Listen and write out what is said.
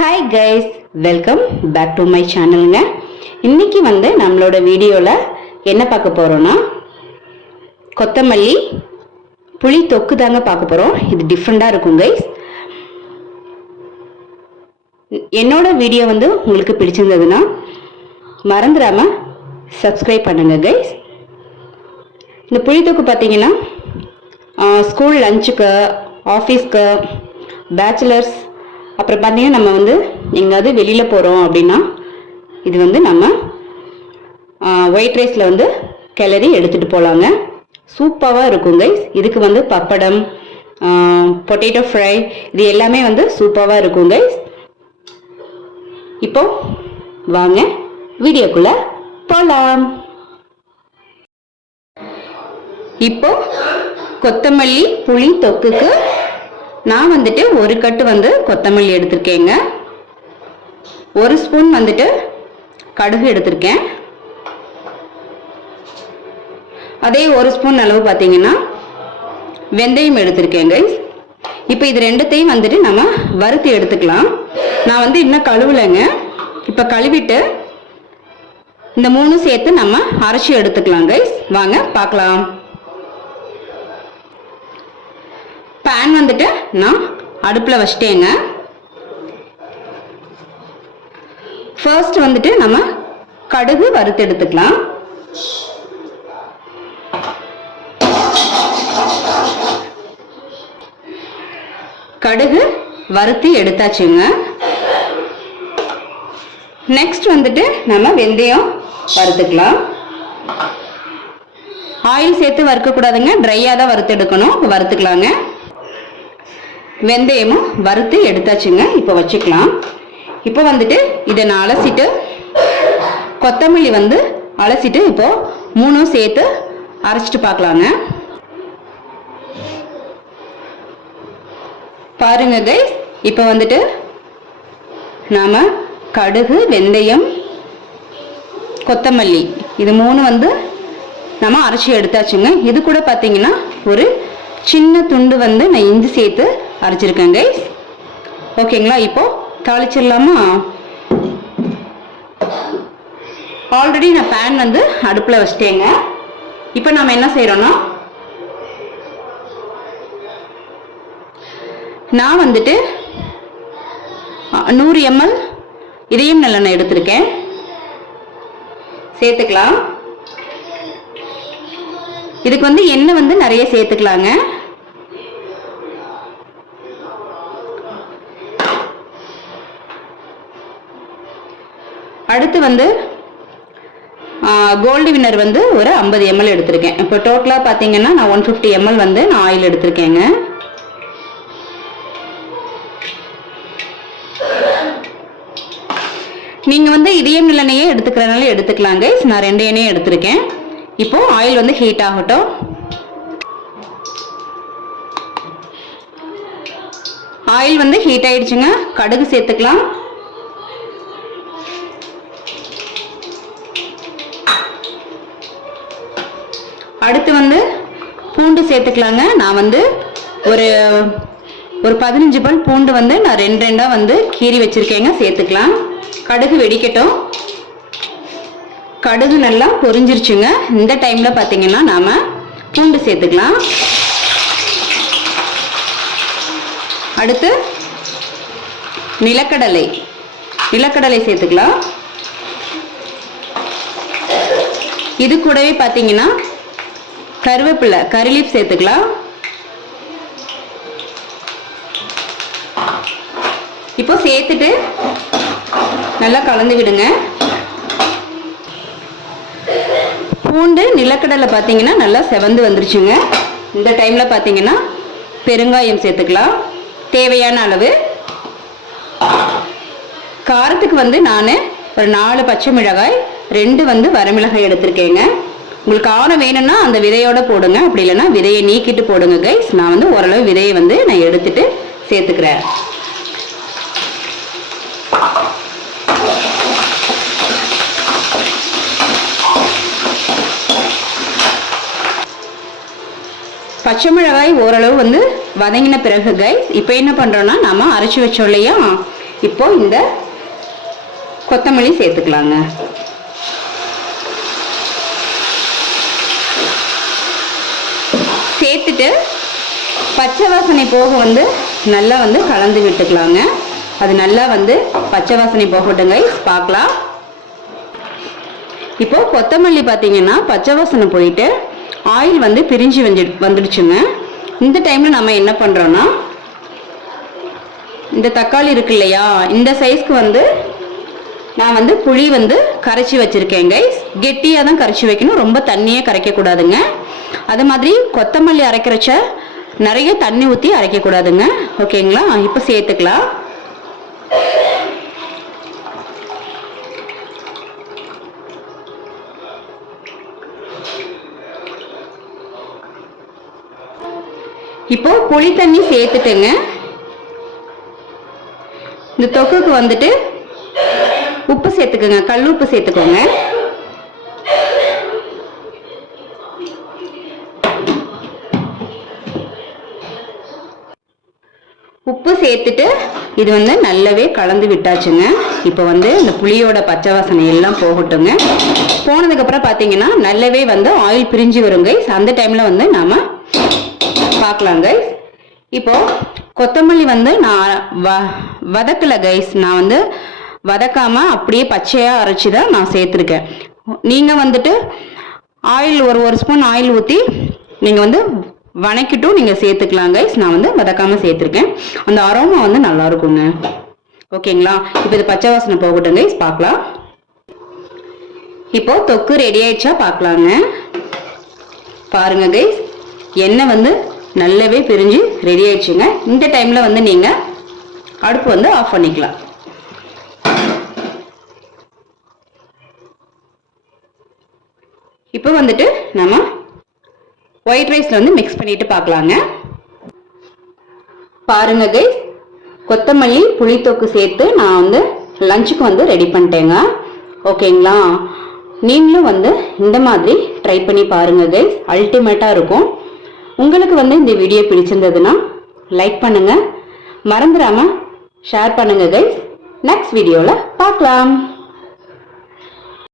Hi guys, welcome back to my சேனலுங்க. இன்னைக்கு நம்மளோட வீடியோவில் என்ன பார்க்க போகிறோன்னா கொத்தமல்லி புளி தொக்கு தாங்க பார்க்க போகிறோம். இது டிஃப்ரெண்ட்டாக இருக்கும் கைஸ். என்னோட வீடியோ உங்களுக்கு பிடிச்சிருந்ததுன்னா மறந்துடாமல் சப்ஸ்கிரைப் பண்ணுங்க கைஸ். இந்த புளி தொக்கு பார்த்தீங்கன்னா ஸ்கூல் லஞ்சுக்கு, ஆஃபீஸ்க்கு, பேச்சுலர்ஸ், அப்புறம் பார்த்தீங்கன்னா நம்ம எங்கேயாவது வெளியில் போகிறோம் அப்படின்னா இது நம்ம ஒயிட் ரைஸில் கிளறி எடுத்துகிட்டு போகலாங்க. சூப்பராக இருக்கும் கைஸ். இதுக்கு பப்படம், பொட்டேட்டோ ஃப்ரை, இது எல்லாமே சூப்பராக இருக்கும் கைஸ். இப்போ வாங்க வீடியோக்குள்ளே போகலாம். இப்போ கொத்தமல்லி புளி தொக்குக்கு நான் ஒரு கட்டு கொத்தமல்லி எடுத்திருக்கேங்க. ஒரு ஸ்பூன் கடுகு எடுத்திருக்கேன். அதே ஒரு ஸ்பூன் அளவு பார்த்தீங்கன்னா வெந்தயம் எடுத்திருக்கேன் கைஸ். இப்போ இது ரெண்டுத்தையும் நம்ம வறுத்து எடுத்துக்கலாம். நான் இன்னும் கழுவலைங்க. இப்போ கழுவிட்டு இந்த மூணு சேர்த்து நம்ம அரைச்சி எடுத்துக்கலாம் கைஸ். வாங்க பார்க்கலாம். பேன் நான் அடுப்பில் வச்சிட்டேங்க. ஃபர்ஸ்ட் நம்ம கடுகு வறுத்து எடுத்துக்கலாம். கடுகு வறுத்து எடுத்தாச்சுங்க. நெக்ஸ்ட் நம்ம வெந்தயம் வறுத்துக்கலாம். ஆயில் சேர்த்து வறுக்கக்கூடாதுங்க, ட்ரையாக தான் வறுத்து எடுக்கணும். வறுத்துக்கலாங்க. வெந்தயமும் வறுத்து எடுத்தாச்சுங்க. இப்போ வச்சுக்கலாம். இப்போ இதை நான் அலசிட்டு கொத்தமல்லி அலசிட்டு இப்போ மூணும் சேர்த்து அரைச்சிட்டு பார்க்கலாங்க. பாருங்க கைஸ். இப்போ நாம கடுகு, வெந்தயம், கொத்தமல்லி இது மூணு நம்ம அரைச்சி எடுத்தாச்சுங்க. இது கூட பார்த்தீங்கன்னா ஒரு சின்ன துண்டு நான் இஞ்சி சேர்த்து அரைச்சிருக்கேன் கைஸ். ஓகேங்களா? இப்போ தாளிச்சிடலாமா? ஆல்ரெடி நான் பேன் அடுப்பில் வச்சிட்டேங்க. இப்போ நம்ம என்ன செய்யறோம்னா நான் 100 ml இதயம் நல்லெண்ணெய் எடுத்திருக்கேன். சேர்த்துக்கலாம். இதுக்கு எண்ணெய் நிறைய சேர்த்துக்கலாங்க. அடுத்து கோல்டு வின்னர் ஒரு 50 ml எடுத்திருக்கேன். இப்போ டோட்டலாக பார்த்தீங்கன்னா நான் 150 ml நான் ஆயில் எடுத்திருக்கேங்க. நீங்கள் இதயம் நல்லெண்ணெயே எடுத்துக்கிறனால எடுத்துக்கலாங்க. நான் 2 எண்ணெயும் எடுத்திருக்கேன். இப்போ ஆயில் ஹீட் ஆகட்டும். ஆயில் ஹீட் ஆயிடுச்சுங்க. கடுகு சேர்த்துக்கலாம். அடுத்து பூண்டு சேர்த்துக்கலாங்க. நான் ஒரு 15 பல் பூண்டு நான் 2 ரெண்டா கீறி வச்சிருக்கேங்க. சேர்த்துக்கலாம். கடுகு வெடிக்கட்டும். கடுகு நல்லா பொரிஞ்சிருச்சுங்க. இந்த டைம்ல பார்த்தீங்கன்னா நாம பூண்டு சேர்த்துக்கலாம். அடுத்து நிலக்கடலை சேர்த்துக்கலாம். இது கூடவே பார்த்தீங்கன்னா கருவேப்பிலை, கறி லீஃப் சேர்த்துக்கலாம். இப்போ சேர்த்துட்டு நல்லா கலந்து விடுங்க. பூண்டு நிலக்கடலை பார்த்தீங்கன்னா நல்லா செவந்து வந்துருச்சுங்க. இந்த டைம்ல பார்த்தீங்கன்னா பெருங்காயம் சேர்த்துக்கலாம் தேவையான அளவு. காரத்துக்கு நான் ஒரு 4 பச்சை மிளகாய், 2 வரமிளகாய் எடுத்திருக்கேங்க. உங்களுக்கு காரம் வேணும்னா அந்த விதையோட போடுங்க. அப்படி இல்லைன்னா விதையை நீக்கிட்டு போடுங்க கைஸ். நான் ஓரளவு விதையை நான் எடுத்துட்டு சேர்த்துக்கிறேன். பச்சை மிளகாய் ஓரளவு வதங்கின பிறகு கைஸ் இப்போ என்ன பண்ணுறோன்னா நம்ம அரைச்சி வச்சோம் இல்லையா இப்போ இந்த கொத்தமல்லி சேர்த்துக்கலாங்க. சேர்த்துட்டு பச்சை வாசனை போக வந்து நல்லா வந்து கலந்து விட்டுக்கலாங்க. அது நல்லா வந்து பச்சை வாசனை போகட்டுங்க. பார்க்கலாம். இப்போ கொத்தமல்லி பார்த்தீங்கன்னா பச்சை வாசனை போயிட்டு ஆயில் வந்து பிரிஞ்சு வந்துடுச்சுங்க. இந்த டைமில் நம்ம என்ன பண்ணுறோன்னா, இந்த தக்காளி இருக்கு இல்லையா, இந்த சைஸ்க்கு வந்து நான் வந்து புளி வந்து கரைச்சி வச்சுருக்கேன் கைஸ். கெட்டியாக தான் கரைச்சி வைக்கணும், ரொம்ப தண்ணியே கரைக்கக்கூடாதுங்க. அது மாதிரி கொத்தமல்லி அரைக்கிறச்ச நிறைய தண்ணி ஊற்றி அரைக்கக்கூடாதுங்க. ஓகேங்களா? இப்போ சேர்த்துக்கலாம். இப்போ புளி தண்ணி சேர்த்துட்டுங்க. இந்த தொக்குக்கு வந்துட்டு உப்பு சேர்த்துக்கோங்க, கல் உப்பு சேர்த்துக்கோங்க. உப்பு சேர்த்துட்டு இது வந்து நல்லாவே கலந்து விட்டாச்சுங்க. இப்போ வந்து இந்த புளியோட பச்சை வாசனை எல்லாம் போகட்டுங்க. போனதுக்கப்புறம் பார்த்தீங்கன்னா நல்லாவே வந்து ஆயில் பிரிஞ்சு வருங்க. அந்த டைமில் வந்து நாம் பார்க்கலாங்க. இப்போ கொத்தமல்லி வந்து நான் வதக்கலை கைஸ். நான் வந்து வதக்காம அப்படியே பச்சையாக அரைச்சி தான் நான் சேர்த்துருக்கேன். நீங்கள் வந்துட்டு ஆயில் ஒரு ஸ்பூன் ஆயில் ஊற்றி நீங்கள் வந்து வணக்கிட்டும் நீங்கள் சேர்த்துக்கலாம் கைஸ். நான் வந்து வதக்காமல் சேர்த்துருக்கேன். அந்த அரோமா வந்து நல்லா இருக்குங்க. ஓகேங்களா? இப்போ இது பச்சை வாசனை போகட்டும் கைஸ். பார்க்கலாம். இப்போ தொக்கு ரெடி ஆயிடுச்சா பார்க்கலாங்க. பாருங்க கைஸ், எண்ணெய் வந்து நல்லாவே பிரிஞ்சு ரெடி ஆயிடுச்சுங்க. இந்த டைமில் வந்து நீங்கள் அடுப்பு வந்து ஆஃப் பண்ணிக்கலாம். இப்போ வந்துட்டு நம்ம ஒயிட் ரைஸ்ல வந்து மிக்ஸ் பண்ணிட்டு பார்க்கலாங்க. பாருங்க கைஸ், கொத்தமல்லி புளித்தொக்கு சேர்த்து நான் வந்து லஞ்சுக்கு வந்து ரெடி பண்ணிட்டேங்க. ஓகேங்களா? நீங்களும் வந்து இந்த மாதிரி ட்ரை பண்ணி பாருங்க கைஸ். அல்டிமேட்டாக இருக்கும். உங்களுக்கு வந்து இந்த வீடியோ பிடிச்சிருந்ததுன்னா லைக் பண்ணுங்க, மறந்துடாம ஷேர் பண்ணுங்க கைஸ். நெக்ஸ்ட் வீடியோவில் பார்க்கலாம்.